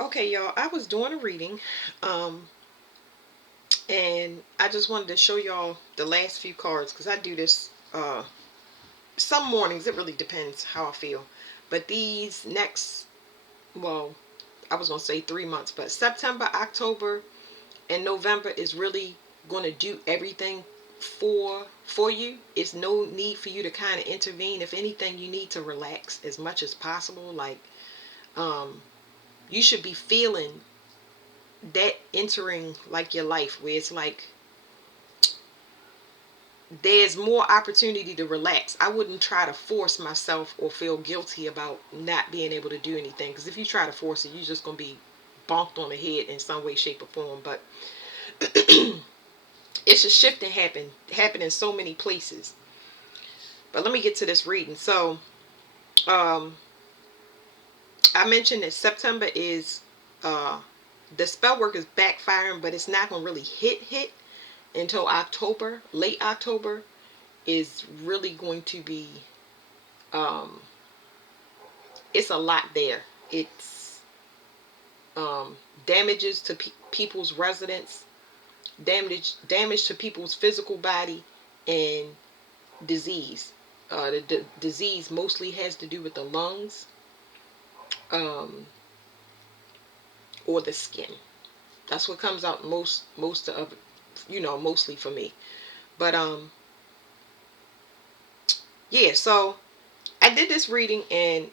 Okay, y'all, I was doing a reading, um, and I just wanted to show y'all the last few cards because I do this some mornings. It really depends how I feel. But these next, well, I was going to say 3 months, but September, October, and November is really going to do everything for you. It's no need for you to kind of intervene. If anything, you need to relax as much as possible. Like, um, you should be feeling that entering like your life where it's like there's more opportunity to relax. I wouldn't try to force myself or feel guilty about not being able to do anything, because if you try to force it, you're just going to be bonked on the head in some way, shape, or form. But it's a shifting happen in so many places. But let me get to this reading. So um I mentioned that September is uh the spell work is backfiring, but it's not going to really hit until October. Late October is really going to be um it's a lot there. It's damages to people's residence, damage to people's physical body, and disease. The disease mostly has to do with the lungs, um, or the skin. That's what comes out most of mostly for me. But yeah. So I did this reading, and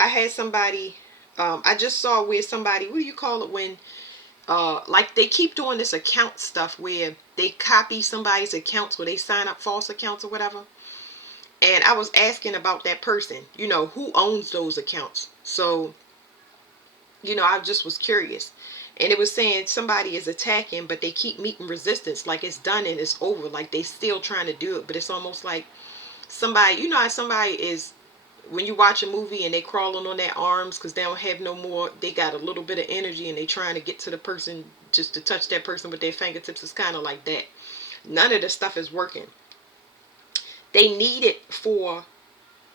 I had somebody. I just saw where somebody, what do you call it when like they keep doing this account stuff where they copy somebody's accounts, where they sign up false accounts or whatever. And I was asking about that person, who owns those accounts. So I just was curious. And it was saying somebody is attacking, but they keep meeting resistance, like it's done and it's over, like they still trying to do it. But it's almost like somebody, how somebody is, when you watch a movie and they crawling on their arms because they don't have no more, they got a little bit of energy and they trying to get to the person just to touch that person with their fingertips. It's kind of like that. None of the stuff is working. They need it for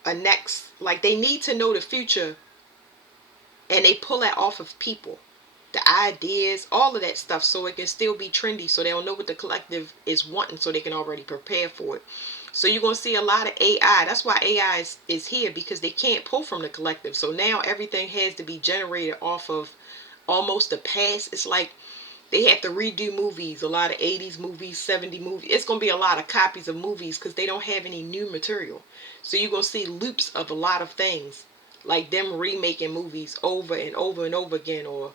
a next, like they need to know the future, and they pull that off of people, the ideas, all of that stuff, so it can still be trendy, so they'll know what the collective is wanting, so they can already prepare for it. So you're going to see a lot of AI. That's why AI is here, because they can't pull from the collective. So now everything has to be generated off of almost the past. It's like they have to redo movies, a lot of 80s movies, 70s movies. It's going to be a lot of copies of movies because they don't have any new material. So you're going to see loops of a lot of things, like them remaking movies over and over and over again, or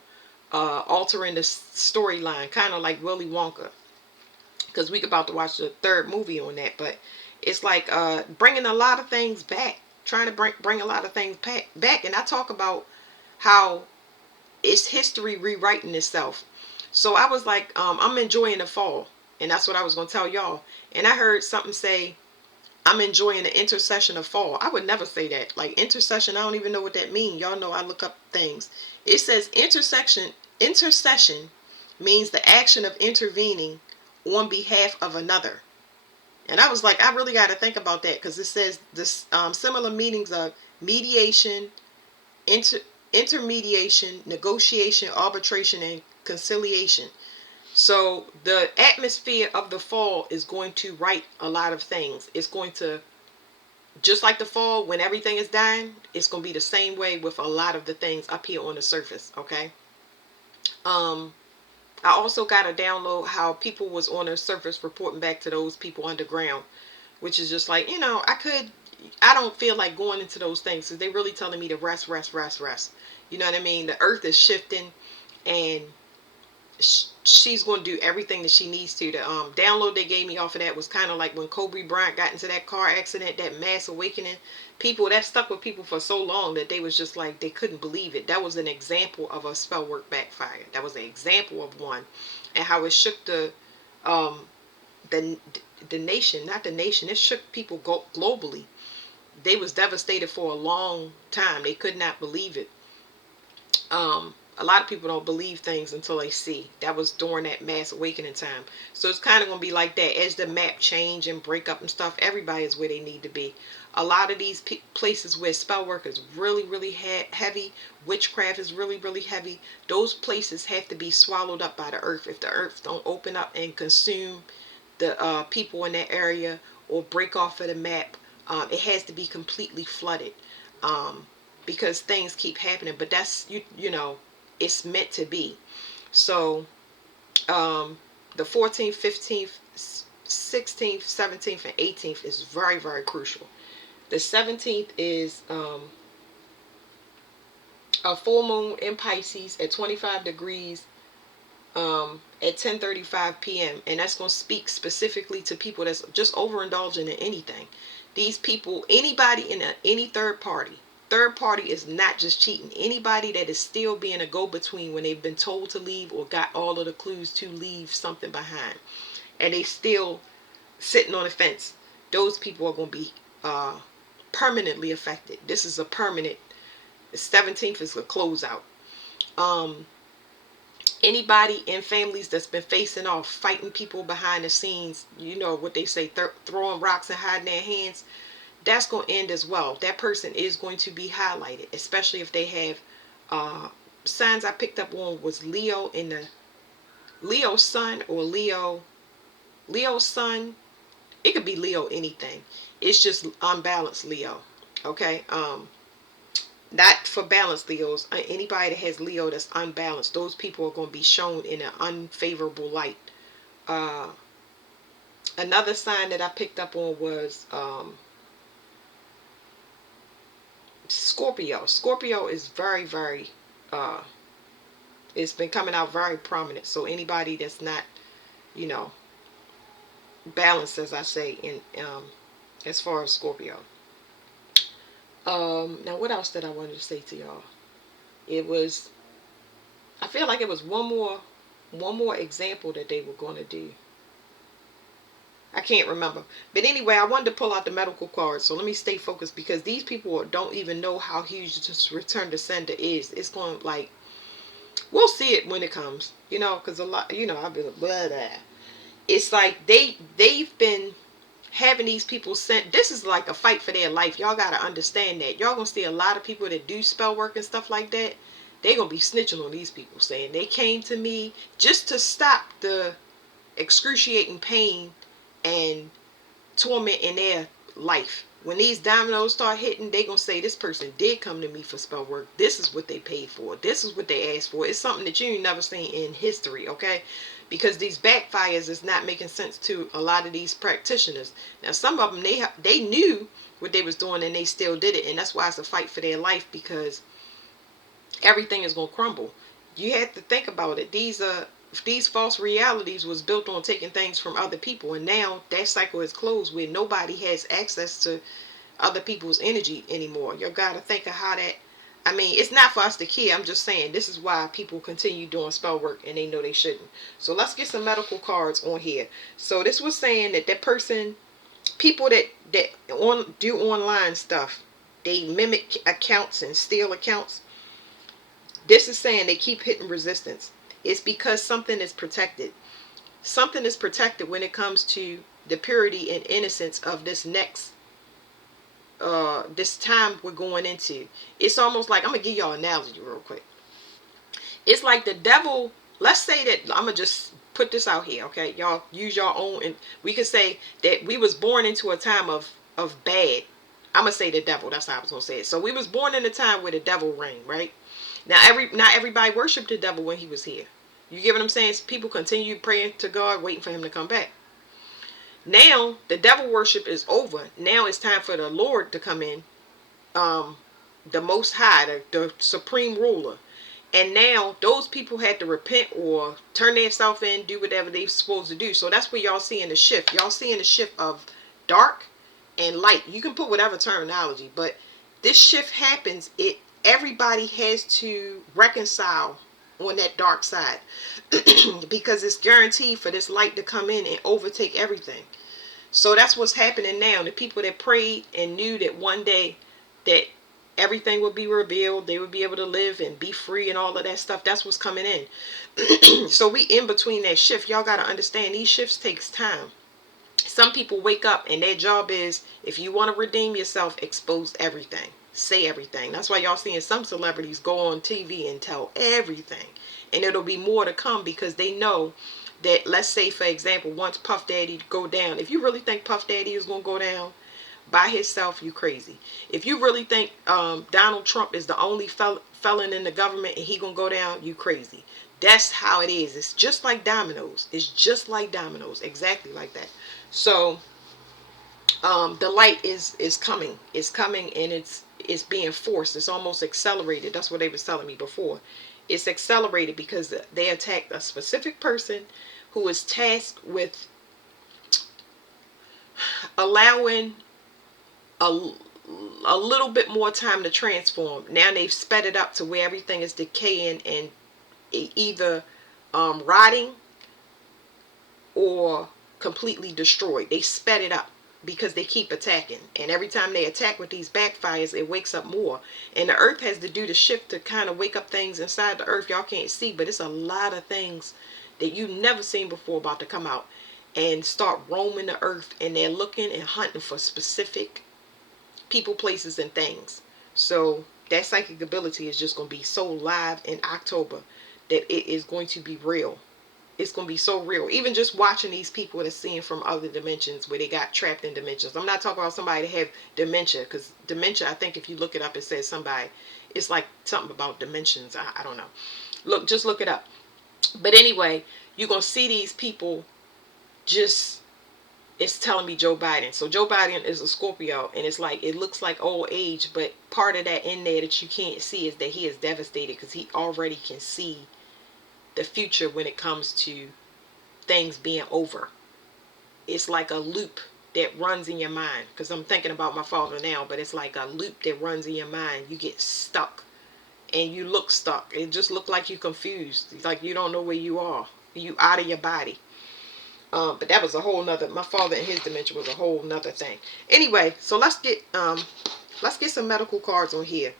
altering the storyline, kind of like Willy Wonka, because we about to watch the third movie on that. But it's like bringing a lot of things back, trying to bring a lot of things back. And I talk about how it's history rewriting itself. So I was like, I'm enjoying the fall, and that's what I was gonna tell y'all. And I heard something say, I'm enjoying the intercession of fall. I would never say that. Like intercession, I don't even know what that means. Y'all know I look up things. It says intersection. Intercession means the action of intervening on behalf of another. And I was like, I really got to think about that, because it says this similar meanings of mediation, inter, intermediation, negotiation, arbitration, and conciliation. So the atmosphere of the fall is going to write a lot of things. It's going to, just like the fall, when everything is dying, it's going to be the same way with a lot of the things up here on the surface. Okay. Um, I also got a download how people was on the surface reporting back to those people underground, which is just like, I don't feel like going into those things because they're really telling me to rest, rest, rest, rest. You know what I mean? The earth is shifting, and she's going to do everything that she needs to. The download they gave me off of that was kind of like when Kobe Bryant got into that car accident, that mass awakening. People, that stuck with people for so long that they was just like, they couldn't believe it. That was an example of a spell work backfire. That was an example of one, and how it shook um, the the nation, not the nation. It shook people globally. They was devastated for a long time. They could not believe it. A lot of people don't believe things until they see. That was during that mass awakening time. So it's kind of going to be like that. As the map change and break up and stuff, everybody is where they need to be. A lot of these places where spell work is really, really heavy, witchcraft is really, really heavy, those places have to be swallowed up by the earth. If the earth don't open up and consume the people in that area or break off of the map, it has to be completely flooded, because things keep happening. But that's, you know, it's meant to be. So the 14th, 15th, 16th, 17th, and 18th is very, very crucial. The 17th is a full moon in Pisces at 25 degrees at 10:35 p.m. And that's going to speak specifically to people that's just overindulging in anything. These people, anybody in any third party. Third party is not just cheating. Anybody that is still being a go-between when they've been told to leave or got all of the clues to leave something behind, and they still sitting on the fence. Those people are going to be permanently affected. This is a permanent. The 17th is a closeout. Anybody in families that's been facing off, fighting people behind the scenes, you know what they say, throwing rocks and hiding their hands, that's going to end as well. That person is going to be highlighted, especially if they have signs. I picked up on was Leo in the Leo sun, or Leo sun. It could be Leo anything. It's just unbalanced Leo. Okay. Not for balanced Leos. Anybody that has Leo that's unbalanced, those people are going to be shown in an unfavorable light. Another sign that I picked up on was Scorpio. Scorpio is very, very, it's been coming out very prominent. So anybody that's not, you know, balanced, as I say, in as far as Scorpio. Now what else did I want to say to y'all? It was, I feel like it was one more example that they were going to do. I can't remember. But anyway, I wanted to pull out the medical card. So let me stay focused, because these people don't even know how huge this return to sender is. It's going to, like, we'll see it when it comes. You know, because a lot, you know, I've been blah, blah. It's like they've been having these people sent. This is like a fight for their life. Y'all got to understand that. Y'all going to see a lot of people that do spell work and stuff like that. They're going to be snitching on these people, saying they came to me just to stop the excruciating pain and torment in their life. When these dominoes start hitting, they gonna say this person did come to me for spell work. This is what they paid for. This is what they asked for. It's something that you ain't never seen in history, okay? Because these backfires is not making sense to a lot of these practitioners. Now, some of them, they knew what they was doing and they still did it, and that's why it's a fight for their life, because everything is gonna crumble. You have to think about it. These false realities was built on taking things from other people, and now that cycle is closed where nobody has access to other people's energy anymore. You gotta think of how that, I mean, it's not for us to care. I'm just saying this is why people continue doing spell work and they know they shouldn't. So let's get some medical cards on here. So this was saying that person, people that do online stuff, they mimic accounts and steal accounts. This is saying they keep hitting resistance. It's because something is protected. Something is protected when it comes to the purity and innocence of this next, this time we're going into. It's almost like, I'm going to give y'all an analogy real quick. It's like the devil, let's say that, I'm going to just put this out here, okay? Y'all use your own, and we could say that we was born into a time of bad. I'm going to say the devil, that's how I was going to say it. So we was born in a time where the devil reigned, right? Now, not everybody worshiped the devil when he was here. You get what I'm saying? People continue praying to God, waiting for him to come back. Now, the devil worship is over. Now it's time for the Lord to come in, the Most High, the supreme ruler. And now those people had to repent or turn themselves in, do whatever they're supposed to do. So that's where y'all seeing the shift. Y'all seeing the shift of dark and light. You can put whatever terminology, but this shift happens. Everybody has to reconcile on that dark side because it's guaranteed for this light to come in and overtake everything. So that's what's happening now. The people that prayed and knew that one day that Everything would be revealed. They would be able to live and be free and all of that stuff. That's what's coming in. So we in between that shift. Y'all got to understand these shifts takes time. Some people wake up and their job is, if you want to redeem yourself, expose everything. Say everything. That's why y'all seeing some celebrities go on TV and tell everything. And it'll be more to come because they know that, let's say, for example, once Puff Daddy go down, if you really think Puff Daddy is going to go down by himself, you crazy. If you really think Donald Trump is the only felon in the government and he going to go down, you crazy. That's how it is. It's just like dominoes. It's just like dominoes. Exactly like that. So the light is coming. It's coming, and it's being forced. It's almost accelerated. That's what they was telling me before. It's accelerated because they attacked a specific person who is tasked with allowing a little bit more time to transform. Now they've sped it up to where everything is decaying and either rotting or completely destroyed. They sped it up because they keep attacking, and every time they attack with these backfires, it wakes up more. And the earth has to do the shift to kind of wake up things inside the earth y'all can't see, but it's a lot of things that you've never seen before about to come out and start roaming the earth, and they're looking and hunting for specific people, places, and things. So that psychic ability is just going to be so live in October that it is going to be real. It's going to be so real. Even just watching these people that's seeing from other dimensions where they got trapped in dimensions. I'm not talking about somebody that have dementia, because dementia, I think if you look it up, it says somebody, it's like something about dimensions. I don't know. Look, just look it up. But anyway, you're going to see these people just, it's telling me Joe Biden. So Joe Biden is a Scorpio, and it's like, it looks like old age, but part of that in there that you can't see is that he is devastated because he already can see the future when it comes to things being over. It's like a loop that runs in your mind, because I'm thinking about my father now, but it's like a loop that runs in your mind. You get stuck and you look stuck. It just look like you're confused. It's like you don't know where you are. You out of your body. But that was a whole nother, my father and his dementia was a whole nother thing. Anyway, so let's get some medical cards on here.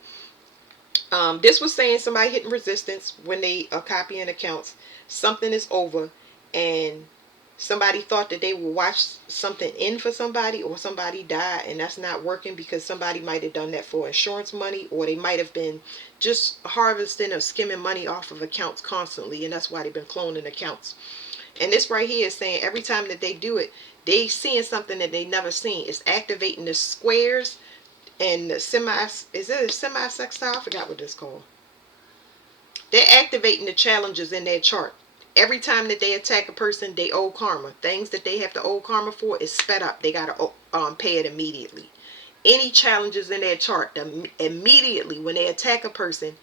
This was saying somebody hitting resistance when they are copying accounts. Something is over, and somebody thought that they would watch something in for somebody, or somebody died, and that's not working because somebody might have done that for insurance money, or they might have been just harvesting or skimming money off of accounts constantly, and that's why they've been cloning accounts. And this right here is saying every time that they do it, they seeing something that they never seen. It's activating the squares and the is it a semi-sextile? I forgot what this called. They're activating the challenges in their chart. Every time that they attack a person, they owe karma. Things that they have to owe karma for is sped up. They got to pay it immediately. Any challenges in their chart, immediately when they attack a person,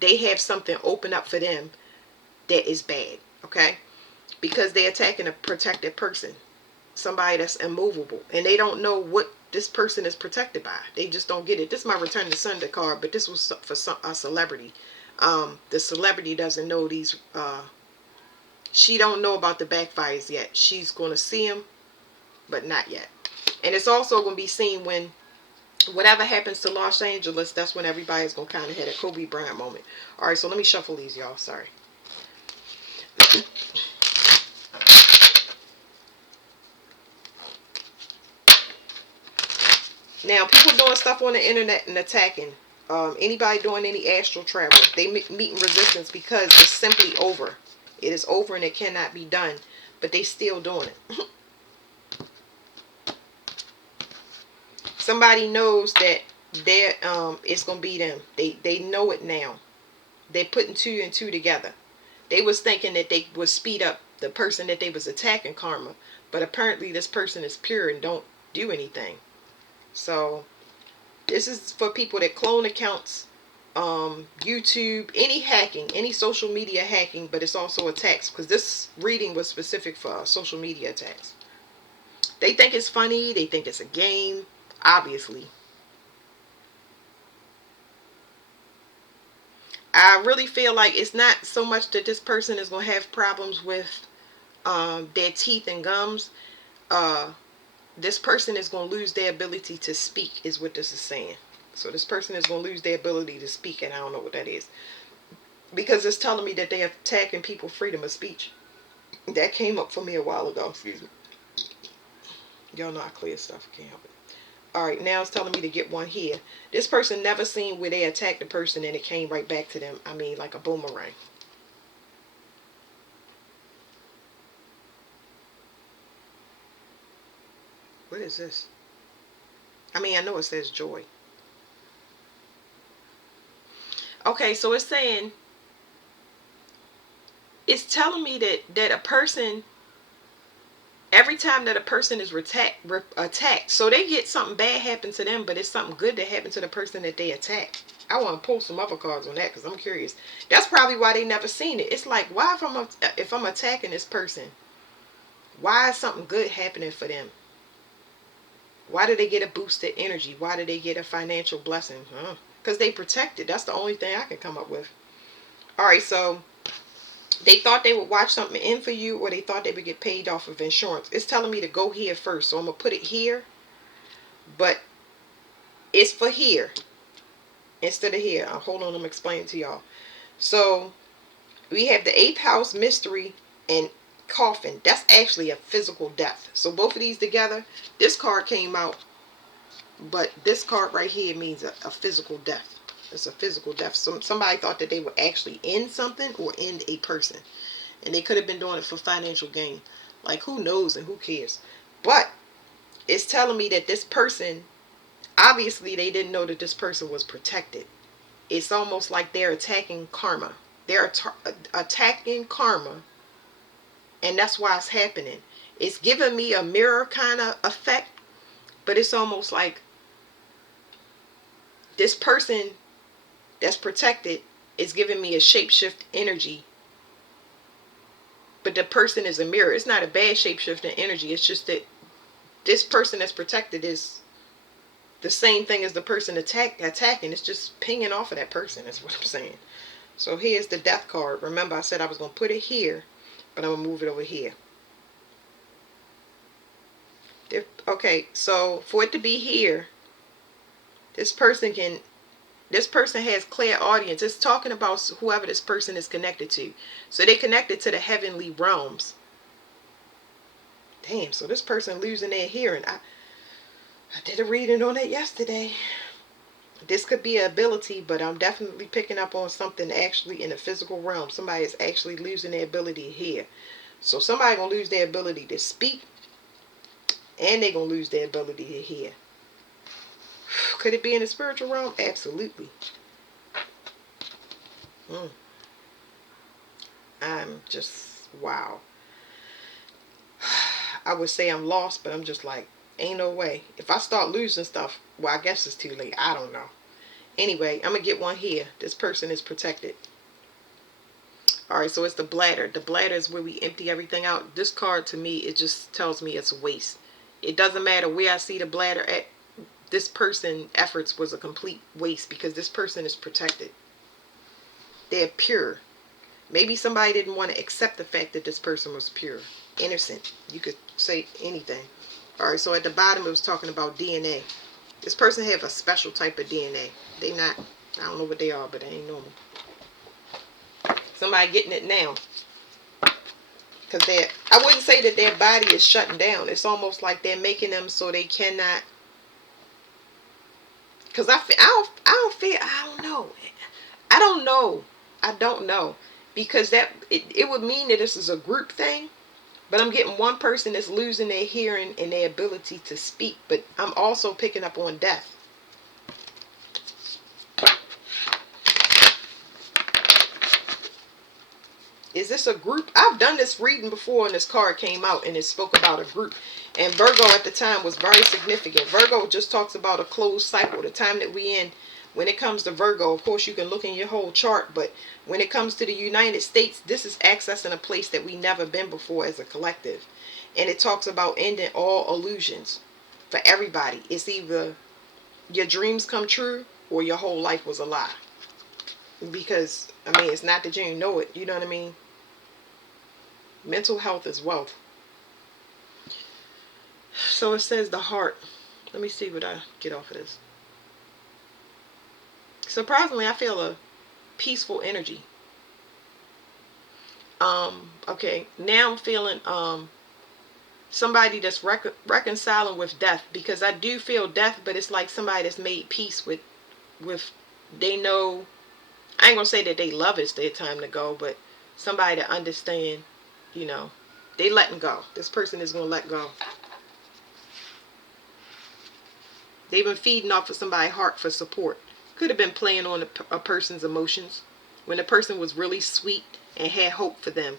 they have something open up for them that is bad. Okay? Because they're attacking a protected person. Somebody that's immovable. And they don't know what this person is protected by. They just don't get it. This is my Return to Sunday card, but this was for a celebrity. The celebrity doesn't know these. She don't know about the backfires yet. She's going to see them, but not yet. And it's also going to be seen when whatever happens to Los Angeles, that's when everybody's going to kind of hit a Kobe Bryant moment. All right, so let me shuffle these, y'all. Sorry. Now, people doing stuff on the internet and attacking. Anybody doing any astral travel, they meeting resistance because it's simply over. It is over and it cannot be done. But they still doing it. Somebody knows that it's going to be them. They know it now. They're putting two and two together. They was thinking that they would speed up the person that they was attacking karma. But apparently this person is pure and don't do anything. So this is for people that clone accounts, YouTube, any hacking, any social media hacking, but it's also attacks, because this reading was specific for social media attacks. They think it's funny, they think it's a game, obviously. I really feel like it's not so much that this person is going to have problems with their teeth and gums. This person is going to lose their ability to speak, is what this is saying. So this person is going to lose their ability to speak, and I don't know what that is. Because it's telling me that they are attacking people's freedom of speech. That came up for me a while ago. Excuse me. Y'all know I clear stuff. I can't help it. Alright, now it's telling me to get one here. This person never seen where they attacked the person and it came right back to them. I mean, like a boomerang. What is this? I mean, I know it says joy. Okay, so it's saying, it's telling me that a person, every time that a person is attacked, so they get something bad happen to them, but it's something good that happened to the person that they attack. I want to pull some other cards on that because I'm curious. That's probably why they never seen it. It's like, why if I'm attacking this person, why is something good happening for them? Why do they get a boosted energy? Why do they get a financial blessing? Because they protected. That's the only thing I can come up with. All right, so they thought they would watch something in for you, or they thought they would get paid off of insurance. It's telling me to go here first, so I'm going to put it here, but it's for here instead of here. Hold on, I'm explaining to y'all. So we have the 8th house, mystery, and coffin. That's actually a physical death. So both of these together, this card came out, but this card right here means a physical death. It's a physical death. Somebody thought that they would actually end something or end a person. And they could have been doing it for financial gain. Like, who knows and who cares? But it's telling me that this person, obviously they didn't know that this person was protected. It's almost like they're attacking karma. They're attacking karma. And that's why it's happening. It's giving me a mirror kind of effect. But it's almost like this person that's protected is giving me a shapeshift energy. But the person is a mirror. It's not a bad shapeshifting energy. It's just that this person that's protected is the same thing as the person attacking. It's just pinging off of that person. That's what I'm saying. So here's the death card. Remember, I said I was going to put it here, but I'm going to move it over here. Okay, so for it to be here, this person has clear audience. It's talking about whoever this person is connected to. So they connected to the heavenly realms. Damn, so this person losing their hearing. I did a reading on it yesterday. This could be an ability, but I'm definitely picking up on something actually in the physical realm. Somebody is actually losing their ability to hear. So somebody going to lose their ability to speak, and they're going to lose their ability to hear. Could it be in the spiritual realm? Absolutely. I'm just, wow. I would say I'm lost, but I'm just like, ain't no way. If I start losing stuff, well, I guess it's too late. I don't know. Anyway, I'm going to get one here. This person is protected. Alright, so it's the bladder. The bladder is where we empty everything out. This card, to me, it just tells me it's a waste. It doesn't matter where I see the bladder at. This person's efforts was a complete waste because this person is protected. They're pure. Maybe somebody didn't want to accept the fact that this person was pure. Innocent. You could say anything. Alright, so at the bottom it was talking about DNA. This person have a special type of DNA. They not, I don't know what they are, but they ain't normal. Somebody getting it now. Because I wouldn't say that their body is shutting down. It's almost like they're making them so they cannot. Because I don't know. Because it would mean that this is a group thing. But I'm getting one person that's losing their hearing and their ability to speak. But I'm also picking up on death. Is this a group? I've done this reading before and this card came out and it spoke about a group. And Virgo at the time was very significant. Virgo just talks about a closed cycle. The time that we in, when it comes to Virgo, of course you can look in your whole chart. But when it comes to the United States, this is accessing a place that we never been before as a collective. And it talks about ending all illusions for everybody. It's either your dreams come true or your whole life was a lie. Because, I mean, it's not that you didn't know it. You know what I mean? Mental health is wealth. So it says the heart. Let me see what I get off of this. Surprisingly, I feel a peaceful energy. Okay, now I'm feeling somebody that's reconciling with death, because I do feel death, but it's like somebody that's made peace with they know. I ain't gonna say that they love it's their time to go, but somebody to understand, you know, they letting go. This person is gonna let go. They've been feeding off of somebody's heart for support. Could have been playing on a person's emotions. When the person was really sweet and had hope for them,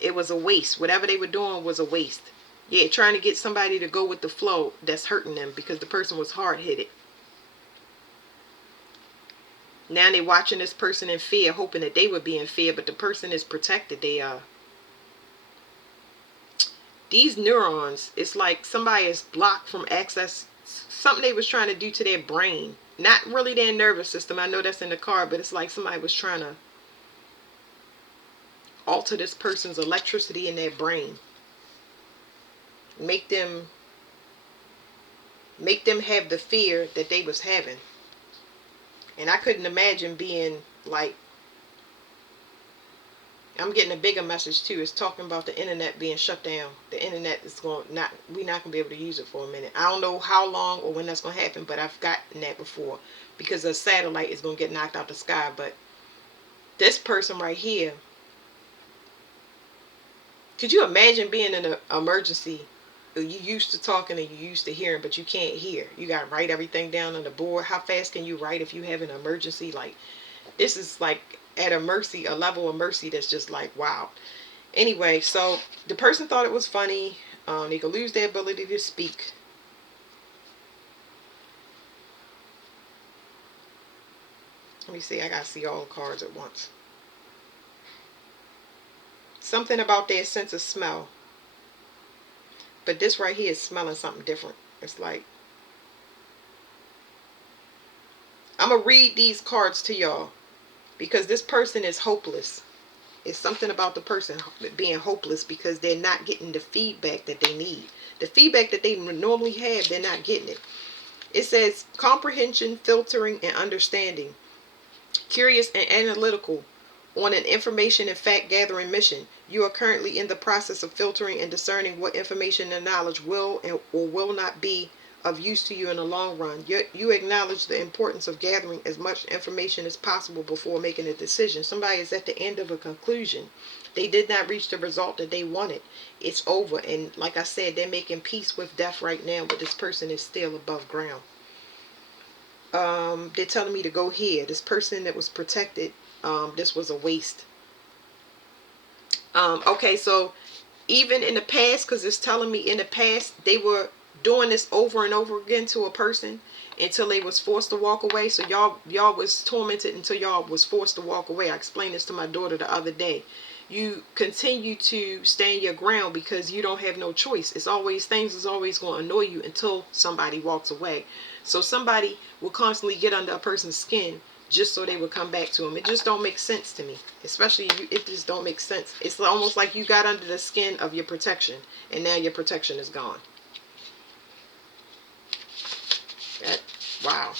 it was a waste. Whatever they were doing was a waste. Yeah, trying to get somebody to go with the flow, that's hurting them because the person was hard-headed. Now they watching this person in fear, hoping that they would be in fear, but the person is protected. These neurons, it's like somebody is blocked from access something they was trying to do to their brain. Not really their nervous system. I know that's in the card, but it's like somebody was trying to alter this person's electricity in their brain. Make them have the fear that they was having. And I couldn't imagine being like, I'm getting a bigger message too. It's talking about the internet being shut down. The internet is we're not gonna be able to use it for a minute. I don't know how long or when that's gonna happen, but I've gotten that before, because a satellite is gonna get knocked out the sky. But this person right here, could you imagine being in an emergency? You used to talking and you used to hearing, but you can't hear. You gotta write everything down on the board. How fast can you write if you have an emergency? Like, this is like at a mercy, a level of mercy that's just like, wow. Anyway, so the person thought it was funny. They could lose their ability to speak. Let me see. I gotta see all the cards at once. Something about their sense of smell. But this right here is smelling something different. It's like, I'm gonna read these cards to y'all because this person is hopeless. It's something about the person being hopeless because they're not getting the feedback that they need. The feedback that they normally have, they're not getting it. It says comprehension, filtering, and understanding. Curious and analytical on an information and fact gathering mission. You are currently in the process of filtering and discerning what information and knowledge will or will not be of use to you in the long run. You acknowledge the importance of gathering as much information as possible before making a decision. Somebody is at the end of a conclusion. They did not reach the result that they wanted. It's over. And like I said, they're making peace with death right now, but this person is still above ground. They're telling me to go here. This person that was protected, this was a waste. Okay, so even in the past, because it's telling me in the past they were doing this over and over again to a person until they was forced to walk away. So y'all was tormented until y'all was forced to walk away. I explained this to my daughter the other day. You continue to stand your ground because you don't have no choice. Things is always going to annoy you until somebody walks away. So somebody will constantly get under a person's skin just so they would come back to them. It just don't make sense to me. Especially it just don't make sense. It's almost like you got under the skin of your protection and now your protection is gone. Wow.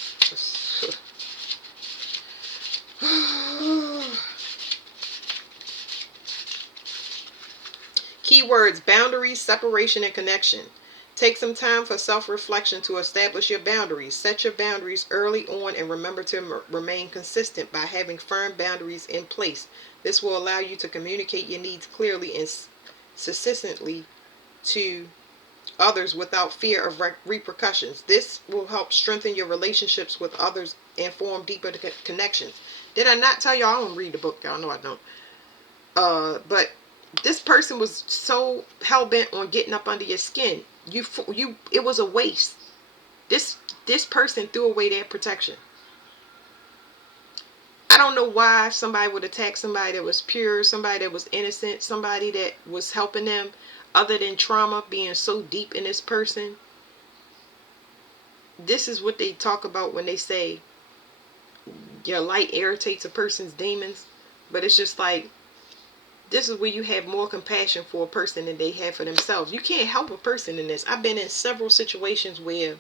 Keywords: boundaries, separation, and connection. Take some time for self-reflection to establish your boundaries. Set your boundaries early on and remember to remain consistent by having firm boundaries in place. This will allow you to communicate your needs clearly and succinctly to others without fear of repercussions. This will help strengthen your relationships with others and form deeper connections. Did I not tell y'all I don't read the book? Y'all know I don't. But this person was so hell-bent on getting up under your skin. It was a waste. This person threw away their protection. I don't know why somebody would attack somebody that was pure, somebody that was innocent, somebody that was helping them, other than trauma being so deep in this person. This is what they talk about when they say your light irritates a person's demons. But it's just like, this is where you have more compassion for a person than they have for themselves. You can't help a person in this. I've been in several situations where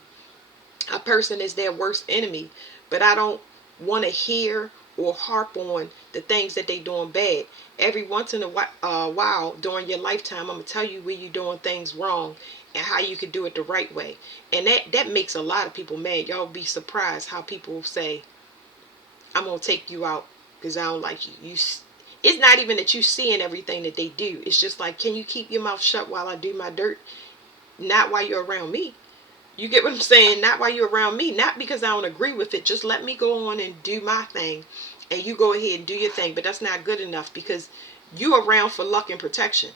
a person is their worst enemy, but I don't want to hear or harp on the things that they doing bad. Every once in a while during your lifetime, I'm gonna tell you where you're doing things wrong and how you could do it the right way. And that makes a lot of people mad. Y'all be surprised how people say, I'm gonna take you out because I don't like you. It's not even that you seeing everything that they do. It's just like, can you keep your mouth shut while I do my dirt? Not while you're around me. You get what I'm saying? Not while you're around me. Not because I don't agree with it. Just let me go on and do my thing. And you go ahead and do your thing. But that's not good enough because you're around for luck and protection.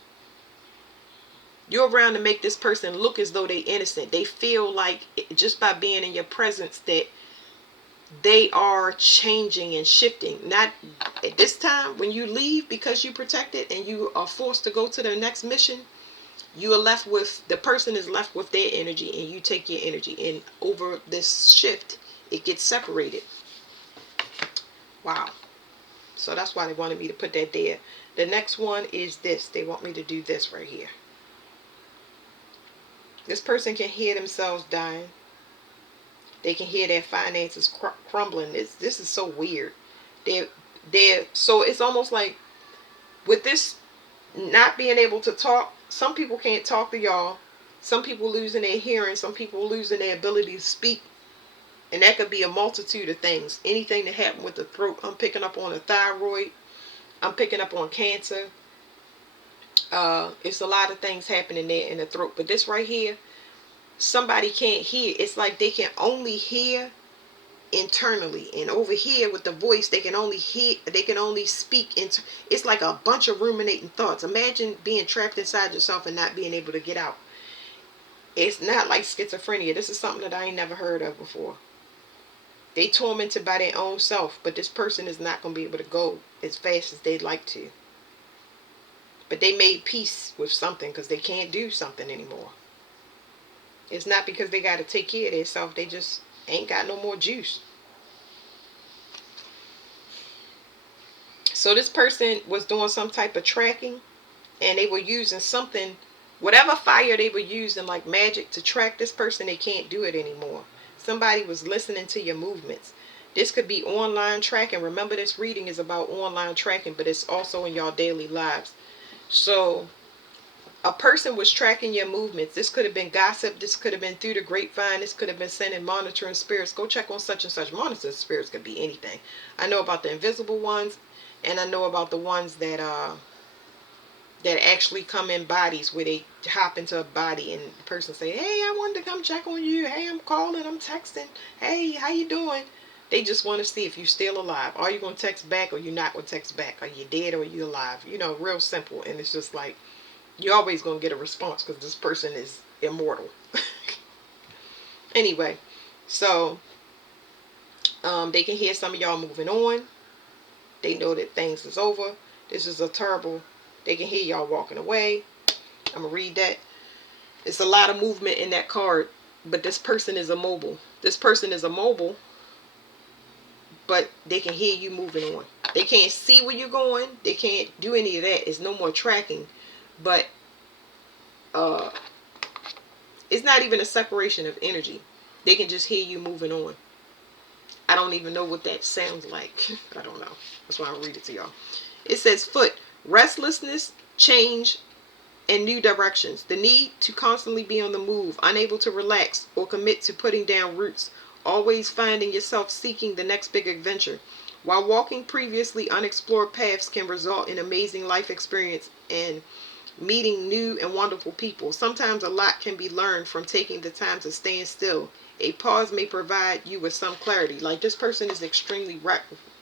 You're around to make this person look as though they're innocent. They feel like just by being in your presence that they are changing and shifting. Not at this time when you leave because you protected and you are forced to go to the next mission. You are left with, the person is left with their energy and you take your energy. And over this shift, it gets separated. Wow. So that's why they wanted me to put that there. The next one is this. They want me to do this right here. This person can hear themselves dying. They can hear their finances crumbling. This is so weird. So it's almost like with this not being able to talk, some people can't talk to y'all. Some people losing their hearing. Some people losing their ability to speak. And that could be a multitude of things. Anything that happened with the throat. I'm picking up on a thyroid. I'm picking up on cancer. It's a lot of things happening there in the throat. But this right here, somebody can't hear. It's like they can only hear internally, and over here with the voice they can only hear, they can only speak it's like a bunch of ruminating thoughts. Imagine being trapped inside yourself and not being able to get out. It's not like schizophrenia. This is something that I ain't never heard of before. They tormented by their own self, but this person is not going to be able to go as fast as they'd like to. But they made peace with something because they can't do something anymore. It's not because they got to take care of themselves. They just ain't got no more juice. So this person was doing some type of tracking, and they were using something, whatever fire they were using like magic to track this person, they can't do it anymore. Somebody was listening to your movements. This could be online tracking. Remember, this reading is about online tracking, but it's also in your daily lives. So a person was tracking your movements. This could have been gossip. This could have been through the grapevine. This could have been sending monitoring spirits. Go check on such and such. Monitoring spirits could be anything. I know about the invisible ones, and I know about the ones that actually come in bodies, where they hop into a body and the person say, hey, I wanted to come check on you. Hey, I'm calling. I'm texting. Hey, how you doing? They just want to see if you're still alive. Are you going to text back or you're not going to text back? Are you dead or are you alive? You know, real simple. And it's just like, you're always going to get a response because this person is immortal. Anyway, so they can hear some of y'all moving on. They know that things is over. This is a terrible. They can hear y'all walking away. I'm going to read that. It's a lot of movement in that card, but this person is immobile. This person is immobile, but they can hear you moving on. They can't see where you're going. They can't do any of that. It's no more tracking. But it's not even a separation of energy. They can just hear you moving on. I don't even know what that sounds like. I don't know. That's why I'll read it to y'all. It says foot, restlessness, change, and new directions. The need to constantly be on the move, unable to relax or commit to putting down roots. Always finding yourself seeking the next big adventure. While walking previously unexplored paths can result in amazing life experience and meeting new and wonderful people. Sometimes a lot can be learned from taking the time to stand still. A pause may provide you with some clarity. Like this person is extremely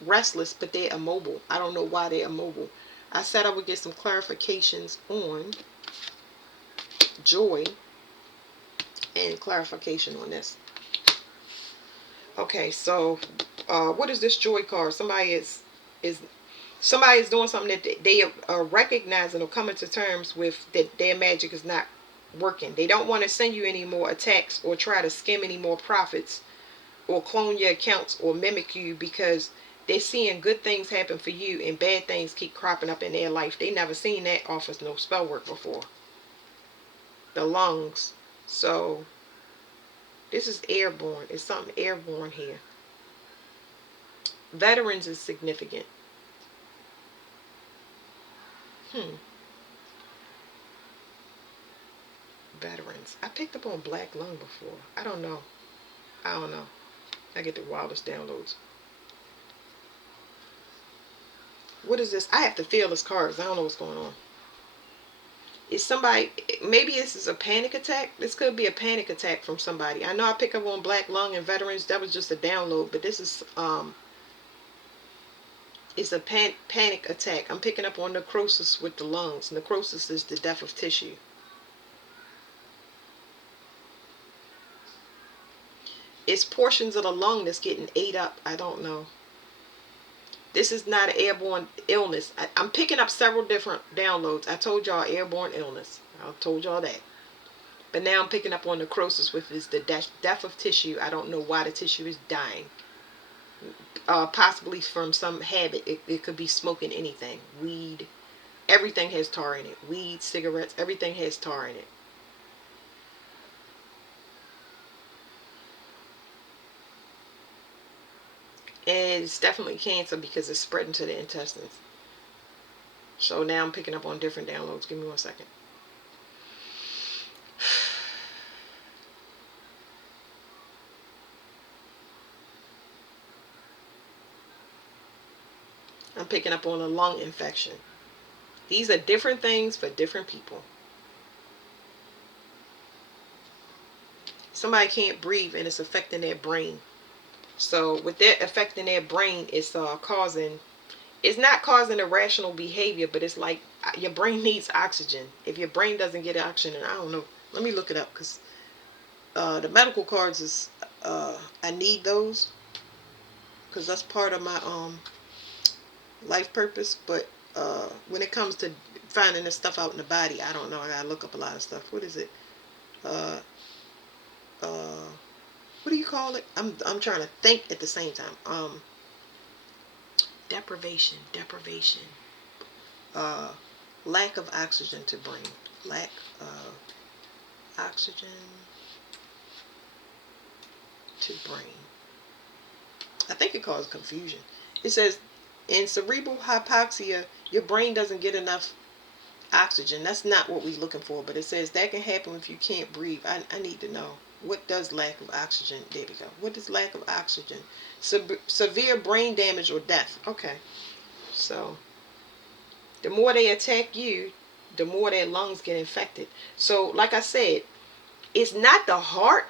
restless, but they're immobile. I don't know why they're immobile. I said I would get some clarifications on joy and clarification on this. Okay, so what is this joy card? Somebody is doing something that they are recognizing or coming to terms with, that their magic is not working. They don't want to send you any more attacks or try to skim any more profits or clone your accounts or mimic you, because they're seeing good things happen for you and bad things keep cropping up in their life. They never seen that off of no spell work before. The lungs. So this is airborne. It's something airborne here. Veterans is significant. Veterans. I picked up on black lung before. I don't know. I don't know. I get the wildest downloads. What is this? I have to feel this cards. I don't know what's going on. Is somebody, maybe this is a panic attack? This could be a panic attack from somebody. I know I pick up on black lung and veterans. That was just a download, but this is it's a panic attack. I'm picking up on necrosis with the lungs. Necrosis is the death of tissue. It's portions of the lung that's getting ate up. I don't know. This is not an airborne illness. I'm picking up several different downloads. I told y'all airborne illness. I told y'all that. But now I'm picking up on necrosis, which is the death of tissue. I don't know why the tissue is dying. Possibly from some habit. It could be smoking anything. Weed. Everything has tar in it. Weed, cigarettes, everything has tar in it. And it's definitely cancer because it's spreading to the intestines. So now I'm picking up on different downloads. Give me 1 second. I'm picking up on a lung infection. These are different things for different people. Somebody can't breathe and it's affecting their brain. So with that affecting their brain, it's causing, it's not causing irrational behavior, but it's like your brain needs oxygen. If your brain doesn't get oxygen, I don't know. Let me look it up because the medical cards is, I need those because that's part of my life purpose. But when it comes to finding this stuff out in the body, I don't know. I gotta look up a lot of stuff. What is it? What do you call it? I'm trying to think at the same time. Deprivation. Lack of oxygen to brain. Lack of oxygen to brain. I think it causes confusion. It says in cerebral hypoxia, your brain doesn't get enough oxygen. That's not what we're looking for, but it says that can happen if you can't breathe. I need to know. What does lack of oxygen? There we go. What is lack of oxygen? Severe brain damage or death. Okay. So, the more they attack you, the more their lungs get infected. So, like I said, it's not the heart.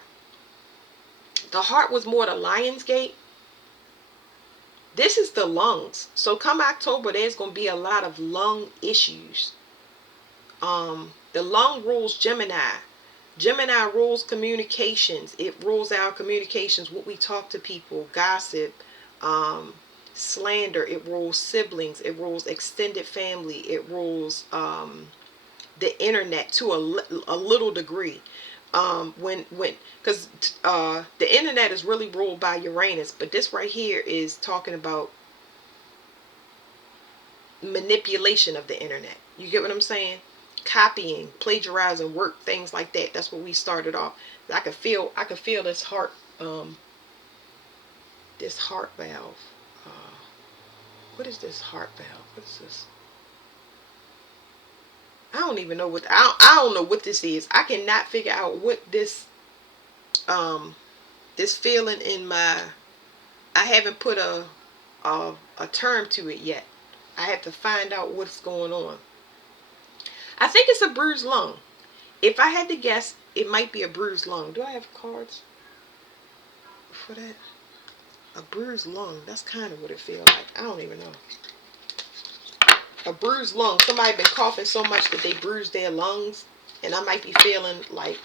The heart was more the lion's gate. This is the lungs. So, come October, there's going to be a lot of lung issues. The lung rules Gemini. Gemini rules communications. It rules our communications, what we talk to people, gossip, slander. It rules siblings. It rules extended family. It rules the internet to a little degree. Because the internet is really ruled by Uranus, but this right here is talking about manipulation of the internet. You get what I'm saying? Copying, plagiarizing work, things like that. That's what we started off. I could feel this heart valve. What is this heart valve? What is this? I don't even know what I don't know what this is. I cannot figure out what this this feeling in my, I haven't put a term to it yet. I have to find out what's going on. I think it's a bruised lung. If I had to guess, it might be a bruised lung. Do I have cards for that? A bruised lung. That's kind of what it feels like. I don't even know. A bruised lung. Somebody been coughing so much that they bruised their lungs. And I might be feeling like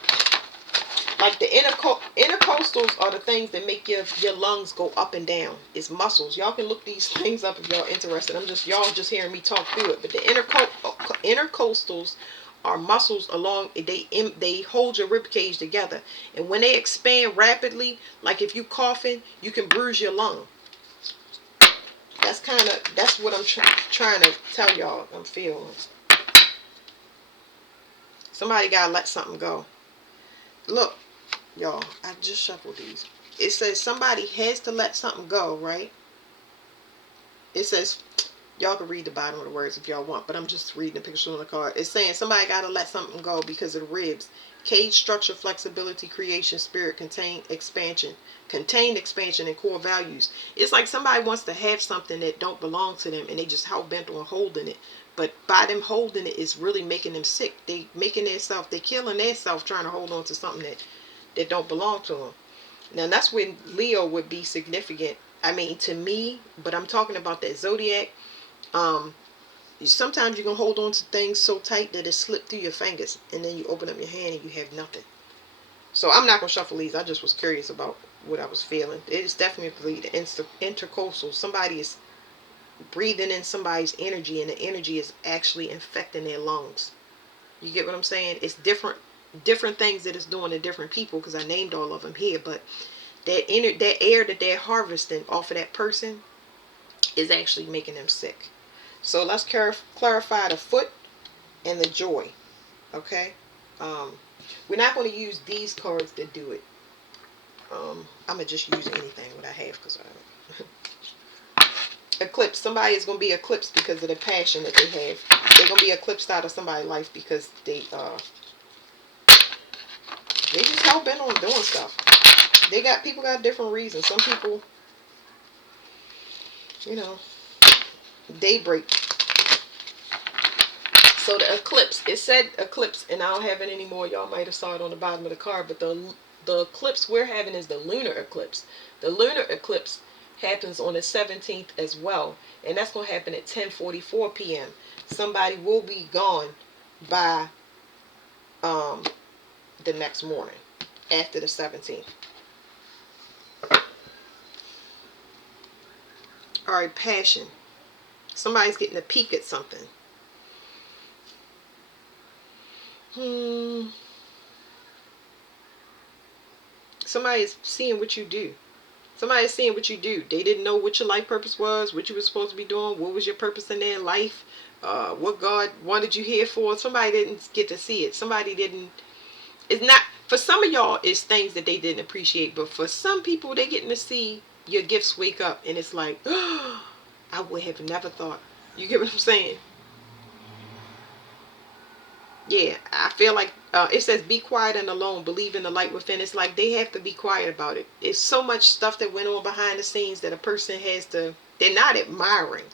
the intercostals are the things that make your lungs go up and down. It's muscles. Y'all can look these things up if y'all interested. Y'all just hearing me talk through it. But the intercostals are muscles along. They hold your rib cage together. And when they expand rapidly, like if you coughing, you can bruise your lung. That's what I'm trying to tell y'all. I'm feeling. Somebody gotta let something go. Look. Y'all, I just shuffled these. It says somebody has to let something go, right? it says, y'all can read the bottom of the words if y'all want, but I'm just reading the picture on the card. It's saying somebody got to let something go because of the ribs. Cage structure, flexibility, creation, spirit, contained expansion, and core values. It's like somebody wants to have something that don't belong to them, and they just hell bent on holding it. But by them holding it, it's really making them sick. They making themselves, they killing themselves trying to hold on to something that don't belong to them. Now that's when Leo would be significant. I mean, to me, but I'm talking about that zodiac. Um, Sometimes you can hold on to things so tight that it slipped through your fingers, and then you open up your hand and you have nothing. So I'm not gonna shuffle these. I just was curious about what I was feeling. It is definitely the intercoastal. Somebody is breathing in somebody's energy, and the energy is actually infecting their lungs. You get what I'm saying? It's different things that it's doing to different people, because I named all of them here. But that air that they're harvesting off of that person is actually making them sick. So let's clarify the foot and the joy. Okay, um, we're not going to use these cards to do it. I'm gonna just use anything what I have, because eclipse. Somebody is going to be eclipsed because of the passion that they have. They're going to be eclipsed out of somebody's life because they just hell bent on doing stuff. People got different reasons. Some people, you know, daybreak. So the eclipse, it said eclipse, and I don't have it anymore. Y'all might have saw it on the bottom of the card, but the eclipse we're having is the lunar eclipse. The lunar eclipse happens on the 17th as well, and that's going to happen at 10:44 p.m. Somebody will be gone by the next morning after the 17th. All right, passion. Somebody's getting a peek at something. Somebody's seeing what you do. Somebody's seeing what you do. They didn't know what your life purpose was, what you were supposed to be doing, what was your purpose in their life, what God wanted you here for. Somebody didn't get to see it. Somebody didn't. It's not, for some of y'all, it's things that they didn't appreciate, but for some people, they getting to see your gifts wake up, and it's like, oh, I would have never thought. You get what I'm saying? Yeah, I feel like it says be quiet and alone, believe in the light within. It's like they have to be quiet about it. It's so much stuff that went on behind the scenes that a person has to, they're not admiring,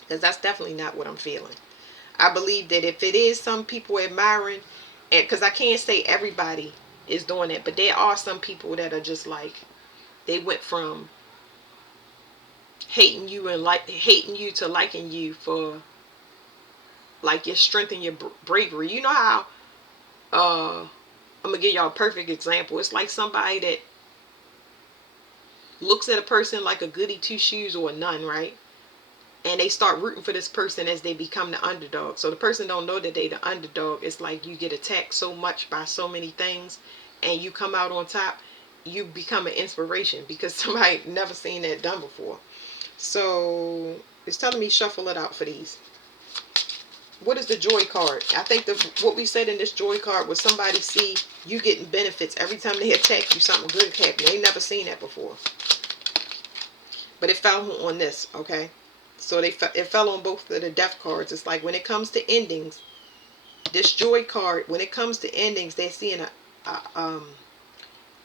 because that's definitely not what I'm feeling. I believe that if it is some people admiring, and because I can't say everybody is doing it, but there are some people that are just like, they went from hating you to liking you for like your strength and your bravery. You know how I'm gonna give y'all a perfect example. It's like somebody that looks at a person like a goody two shoes or a nun, right? And they start rooting for this person as they become the underdog. So the person don't know that they the underdog. It's like you get attacked so much by so many things, and you come out on top. You become an inspiration because somebody never seen that done before. So it's telling me shuffle it out for these. What is the joy card? I think what we said in this joy card was somebody see you getting benefits every time they attack you. Something good happening. They never seen that before. But it fell on this, okay? So it fell on both of the death cards. It's like when it comes to endings, this joy card, when it comes to endings, they're seeing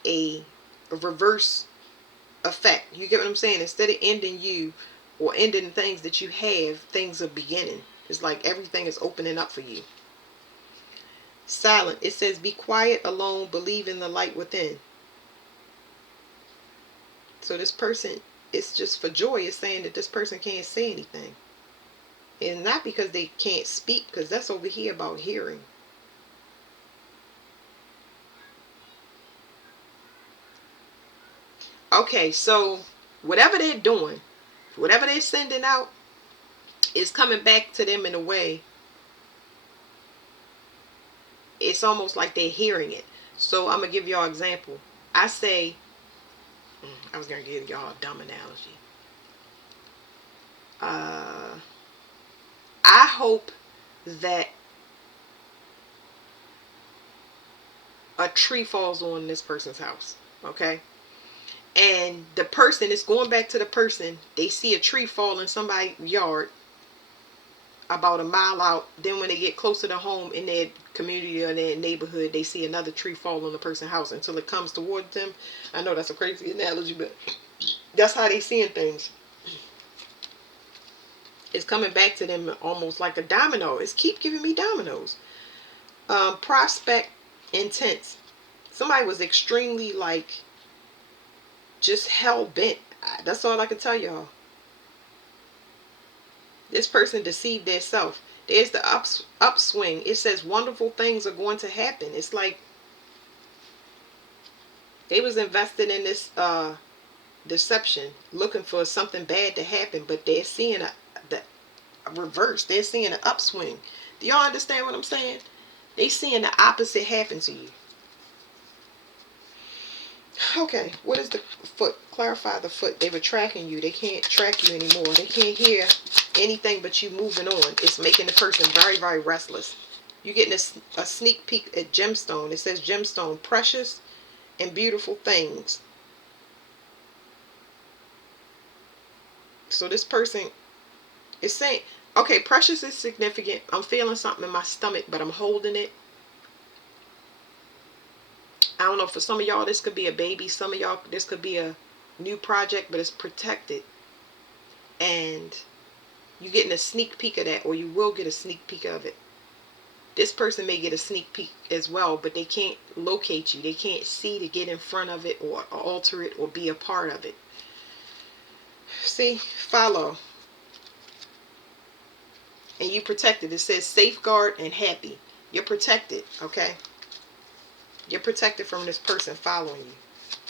a reverse effect. You get what I'm saying? Instead of ending you or ending things that you have, things are beginning. It's like everything is opening up for you. Silent. It says be quiet, alone, believe in the light within. So this person, it's just for joy. It's saying that this person can't say anything. And not because they can't speak, because that's over here about hearing. Okay, so whatever they're doing, whatever they're sending out, is coming back to them in a way. It's almost like they're hearing it. So I'm going to give y'all an example. I say, I was going to give y'all a dumb analogy. I hope that a tree falls on this person's house, okay? And the person is going back to the person. They see a tree fall in somebody's yard about a mile out. Then when they get closer to home in their community or their neighborhood, they see another tree fall on the person's house until it comes towards them. I know that's a crazy analogy, but that's how they seeing things. It's coming back to them almost like a domino. It's keep giving me dominoes. Prospect intense. Somebody was extremely like just hell bent. That's all I can tell y'all. This person deceived their self. There's the upswing. It says wonderful things are going to happen. It's like they was invested in this deception, looking for something bad to happen, but they're seeing a reverse. They're seeing an upswing. Do y'all understand what I'm saying? They seeing the opposite happen to you. Okay, what is the foot? Clarify the foot. They were tracking you. They can't track you anymore. They can't hear anything but you moving on. It's making the person very, very restless. You're getting a sneak peek at gemstone. It says gemstone, precious and beautiful things. So this person is saying, okay, precious is significant. I'm feeling something in my stomach, but I'm holding it. I don't know, for some of y'all this could be a baby. Some of y'all this could be a new project, but it's protected. And you're getting a sneak peek of that, or you will get a sneak peek of it. This person may get a sneak peek as well, but they can't locate you. They can't see to get in front of it or alter it or be a part of it. See, follow. And you protected. It says safeguard and happy. You're protected, okay? You're protected from this person following you.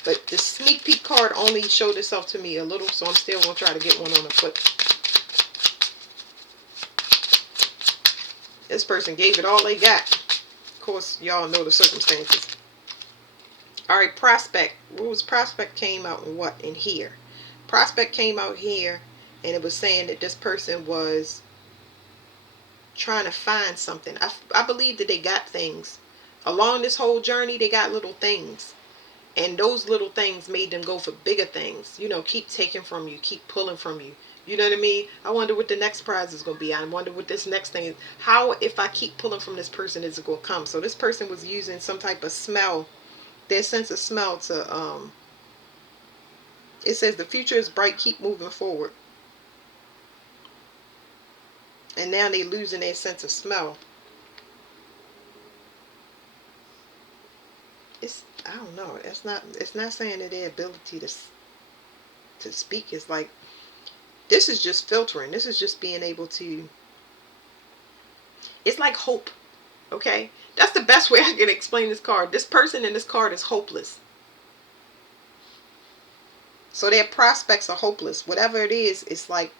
But the sneak peek card only showed itself to me a little, so I'm still going to try to get one on the foot. This person gave it all they got. Of course, y'all know the circumstances. All right, prospect. What was prospect came out in what? In here. Prospect came out here, and it was saying that this person was trying to find something. I believe that they got things. Along this whole journey, they got little things. And those little things made them go for bigger things. You know, keep taking from you, keep pulling from you. You know what I mean? I wonder what the next prize is going to be. I wonder what this next thing is. How, if I keep pulling from this person, is it going to come? So this person was using some type of smell, their sense of smell to, it says the future is bright, keep moving forward. And now they're losing their sense of smell. I don't know. It's not saying that their ability to speak is like, this is just filtering. This is just being able to, it's like hope. Okay? That's the best way I can explain this card. This person in this card is hopeless. So their prospects are hopeless. Whatever it is, it's like,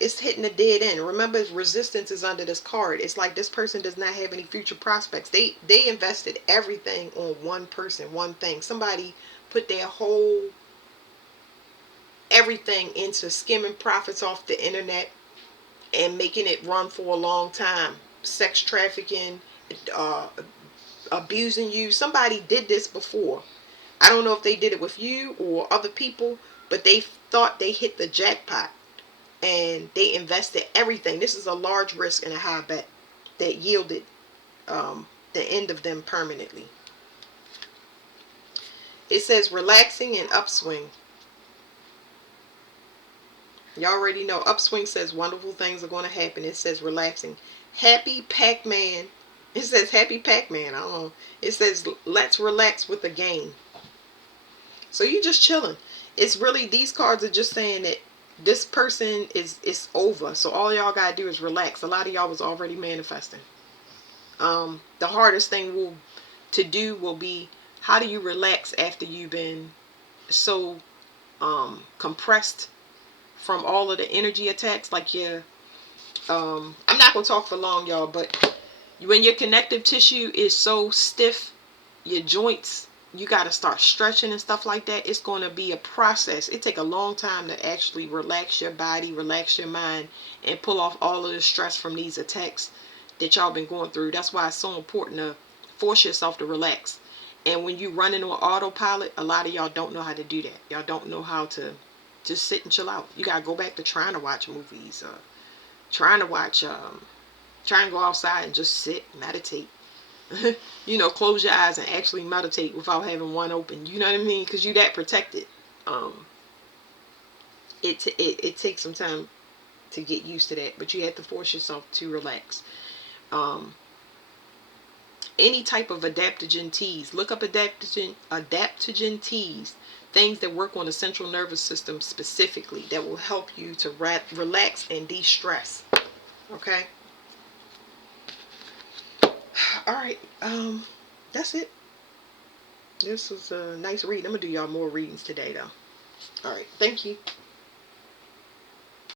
it's hitting a dead end. Remember, resistance is under this card. It's like this person does not have any future prospects. They invested everything on one person, one thing. Somebody put their whole everything into skimming profits off the internet and making it run for a long time. Sex trafficking, abusing you. Somebody did this before. I don't know if they did it with you or other people, but they thought they hit the jackpot. And they invested everything. This is a large risk and a high bet that yielded the end of them permanently. It says relaxing and upswing. You already know upswing says wonderful things are going to happen. It says relaxing. Happy Pac-Man. It says happy Pac-Man. I don't know. It says let's relax with a game. So you just chilling. It's really, these cards are just saying that this person is over. So all y'all gotta do is relax. A lot of y'all was already manifesting. The hardest thing to do will be, how do you relax after you've been so compressed from all of the energy attacks? Like I'm not gonna talk for long, y'all, but when your connective tissue is so stiff, your joints, you got to start stretching and stuff like that. It's going to be a process. It take a long time to actually relax your body, relax your mind, and pull off all of the stress from these attacks that y'all been going through. That's why it's so important to force yourself to relax. And when you running on autopilot, a lot of y'all don't know how to do that. Y'all don't know how to just sit and chill out. You gotta go back to trying to watch movies, trying to watch, try and go outside and just sit, meditate. Close your eyes and actually meditate without having one open. You know what I mean? Because you that protected. Um, it takes some time to get used to that, but you have to force yourself to relax. Um, any type of adaptogen teas. Look up adaptogen teas. Things that work on the central nervous system specifically that will help you to relax and de-stress. Okay. All right. That's it. This was a nice read. I'm gonna do y'all more readings today, though. All right. Thank you.